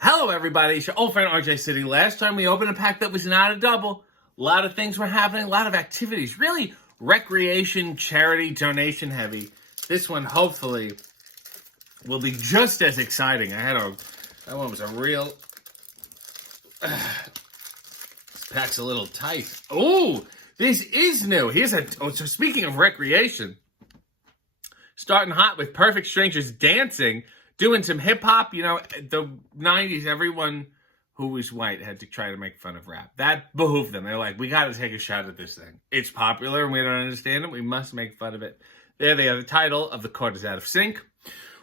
Hello, everybody. It's your old friend RJ City. Last time we opened a pack that was not a double. A lot of things were happening, a lot of activities. Really recreation, charity, donation heavy. This one, hopefully, will be just as exciting. That one was a real... This pack's a little tight. Oh, this is new. So speaking of recreation, starting hot with Perfect Strangers dancing, doing some hip-hop. You know, the 90s, everyone who was white had to try to make fun of rap. That behooved them. They're like, we got to take a shot at this thing. It's popular, and we don't understand it. We must make fun of it. There they are. The title of the card is Out of Sync.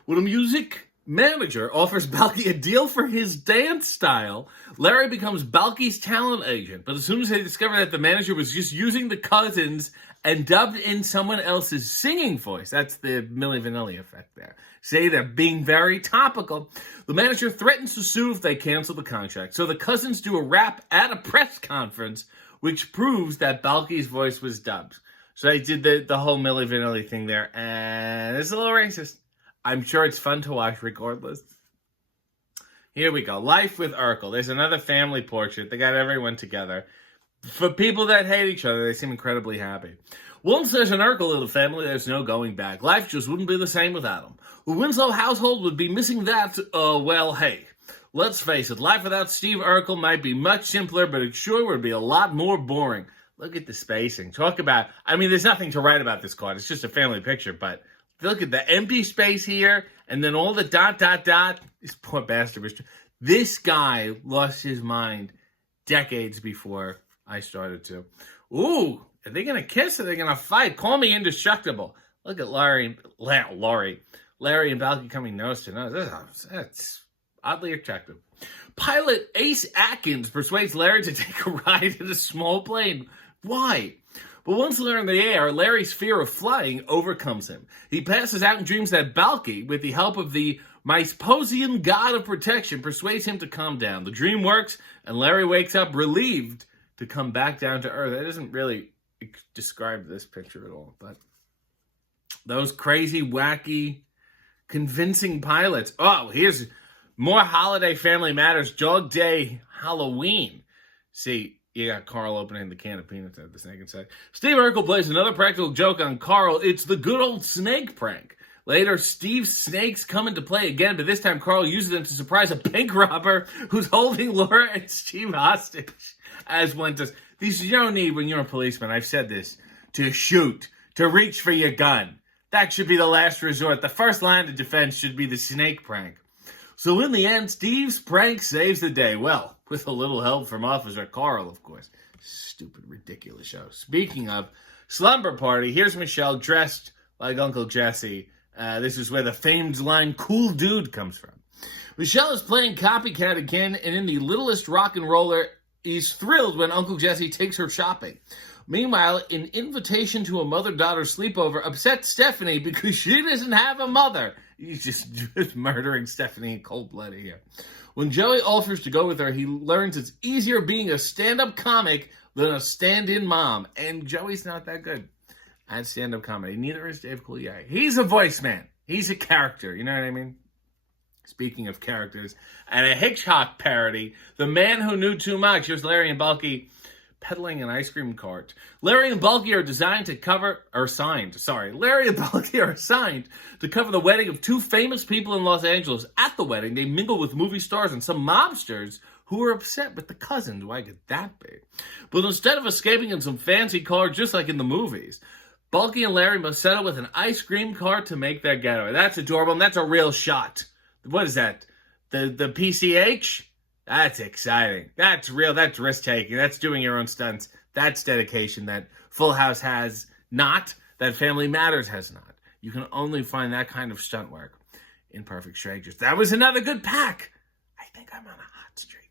When a music manager offers Balky a deal for his dance style, Larry becomes Balky's talent agent. But as soon as they discover that the manager was just using the cousins and dubbed in someone else's singing voice, that's the Milli Vanilli effect there. Say they're being very topical. The manager threatens to sue if they cancel the contract. So the cousins do a rap at a press conference, which proves that Balky's voice was dubbed. So they did the whole Milli Vanilli thing there, and it's a little racist. I'm sure it's fun to watch regardless. Here we go. Life with Urkel. There's another family portrait. They got everyone together. For people that hate each other, they seem incredibly happy. Once there's an Urkel in the family, there's no going back. Life just wouldn't be the same without him. The Winslow household would be missing that, well, hey. Let's face it, life without Steve Urkel might be much simpler, but it sure would be a lot more boring. Look at the spacing. Talk about, there's nothing to write about this card. It's just a family picture, but look at the empty space here, and then all the ... This poor bastard. This guy lost his mind decades before I started to. Ooh, are they going to kiss or are they going to fight? Call me indestructible. Look at Larry and Balky coming nose to nose. That's oddly attractive. Pilot Ace Atkins persuades Larry to take a ride in a small plane. Why? But once they're in the air, Larry's fear of flying overcomes him. He passes out and dreams that Balky, with the help of the Myposian god of protection, persuades him to calm down. The dream works, and Larry wakes up relieved to come back down to Earth. That doesn't really describe this picture at all, but those crazy, wacky, convincing pilots. Oh, here's more holiday family matters. Dog Day Halloween. See, you got Carl opening the can of peanuts at the snake inside. Steve Urkel plays another practical joke on Carl. It's the good old snake prank. Later, Steve's snakes come into play again, but this time Carl uses them to surprise a bank robber who's holding Laura and Steve hostage. As one does. You don't need, when you're a policeman, I've said this, to shoot, to reach for your gun. That should be the last resort. The first line of defense should be the snake prank. So in the end, Steve's prank saves the day. Well, with a little help from Officer Carl, of course. Stupid, ridiculous show. Speaking of Slumber Party, here's Michelle dressed like Uncle Jesse. This is where the famed line, cool dude, comes from. Michelle is playing copycat again, and in the littlest rock and roller, is thrilled when Uncle Jesse takes her shopping. Meanwhile, an invitation to a mother-daughter sleepover upsets Stephanie because she doesn't have a mother. He's just murdering Stephanie in cold blood here. When Joey offers to go with her, he learns it's easier being a stand-up comic than a stand-in mom. And Joey's not that good at stand-up comedy. Neither is Dave Coulier. He's a voice man. He's a character. You know what I mean? Speaking of characters, and a Hitchcock parody, The Man Who Knew Too Much. Here's Larry and Balky peddling an ice cream cart. Larry and Balky are assigned to cover the wedding of two famous people in Los Angeles. At the wedding, they mingle with movie stars and some mobsters who are upset with the cousins. Why could that be? But instead of escaping in some fancy car, just like in the movies, Balky and Larry must settle with an ice cream cart to make their getaway. That's adorable, and that's a real shot. What is that? The PCH? That's exciting. That's real. That's risk-taking. That's doing your own stunts. That's dedication that Full House has not, that Family Matters has not. You can only find that kind of stunt work in Perfect Strangers. That was another good pack. I think I'm on a hot streak.